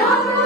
Yeah.